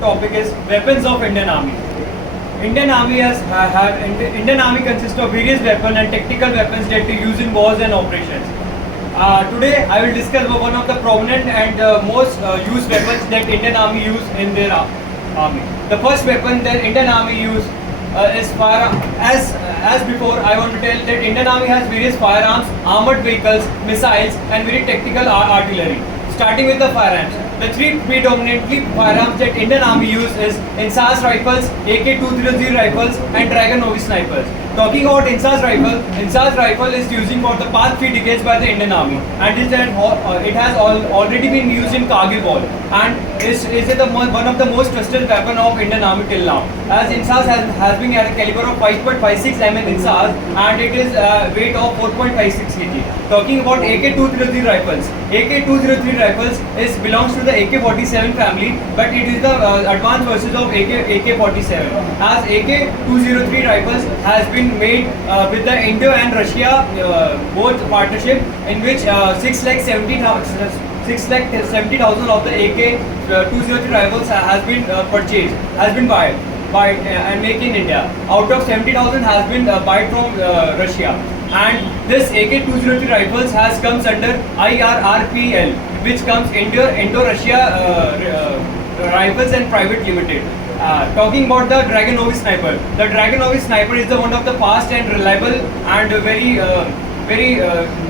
topic is weapons of Indian Army. Indian Army consists of various weapons and tactical weapons that they use in wars and operations. Today I will discuss one of the prominent and most used weapons that Indian Army use in their army. The first weapon that Indian Army use is firearm. As before, I want to tell that Indian Army has various firearms, armored vehicles, missiles, and very tactical artillery. Starting with the firearms, the three predominantly firearms that Indian Army use is INSAS rifles, AK-200 rifles, and Dragon Novice snipers. Talking about INSAS rifle is using for the past 3 decades by the Indian Army, and it has already been used in Kargil war, and is one of the most trusted weapon of Indian Army till now. As INSAS has been at a caliber of 5.56 mm INSAS, and it is weight of 4.56 kg. Talking about AK-203 rifles, AK-203 rifles belongs to the AK-47 family, but it is the advanced version of AK-47. As AK-203 rifles has been made with the India and Russia both partnership, in which 6,70,000 of the AK-203 rifles has been purchased, has been bought and made in India. Out of 70,000 has been bought from Russia. And this AK-203 rifles has comes under IRRPL, which comes Indo-Russia Rifles and Private Limited. Talking about the Dragon Novice sniper, the Dragon Novice sniper is the one of the fast and reliable and very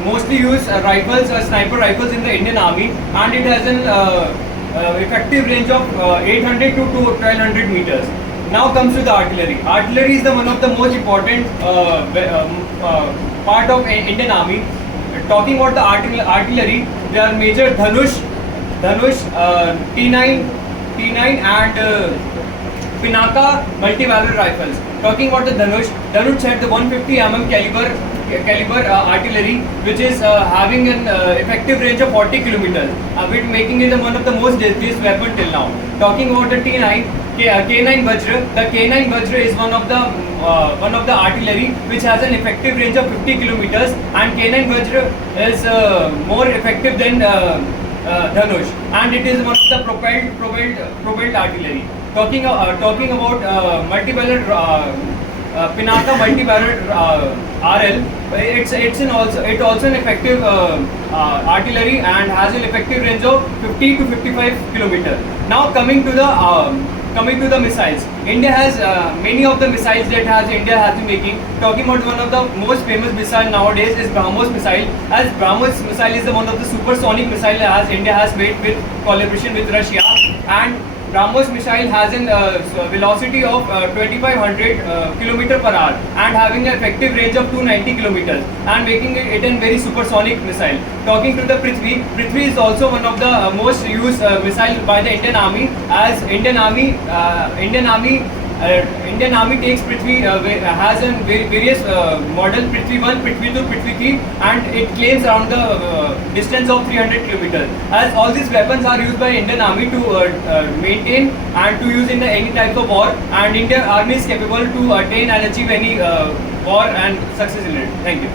mostly used sniper rifles in the Indian Army, and it has an effective range of 800 to 1200 meters. Now comes to the artillery. Artillery is the one of the most important part of Indian Army. Talking about the artillery, there are Major Dhanush, T9 and Pinaka multi-barrel rifles. Talking about the Dhanush had the 150 mm caliber artillery, which is having an effective range of 40 kilometers, which making it one of the most deadliest weapon till now. Talking about the T9, K9 Vajra, the K9 Vajra is one of the artillery which has an effective range of 50 kilometers, and K9 Vajra is more effective than Dhanush, and it is one of the propelled artillery. Talking about multi-barrel Pinaka multi-barrel RL, it's also an effective artillery and has an effective range of 50 to 55 kilometers. Now coming to the missiles, India has many of the missiles that India has been making. Talking about one of the most famous missile nowadays is BrahMos missile. As BrahMos missile is one of the supersonic missile as India has made with collaboration with Russia, and BrahMos missile has a velocity of 2500 km per hour and having an effective range of 290 kilometers and making it a very supersonic missile. Talking to the Prithvi is also one of the most used missile by the Indian Army, as Indian Army takes Prithvi, has a various model, Prithvi 1, Prithvi 2, Prithvi 3, and it claims around the distance of 300 kilometers. As all these weapons are used by Indian Army to maintain and to use in any type of war, and Indian Army is capable to attain and achieve any war and success in it. Thank you.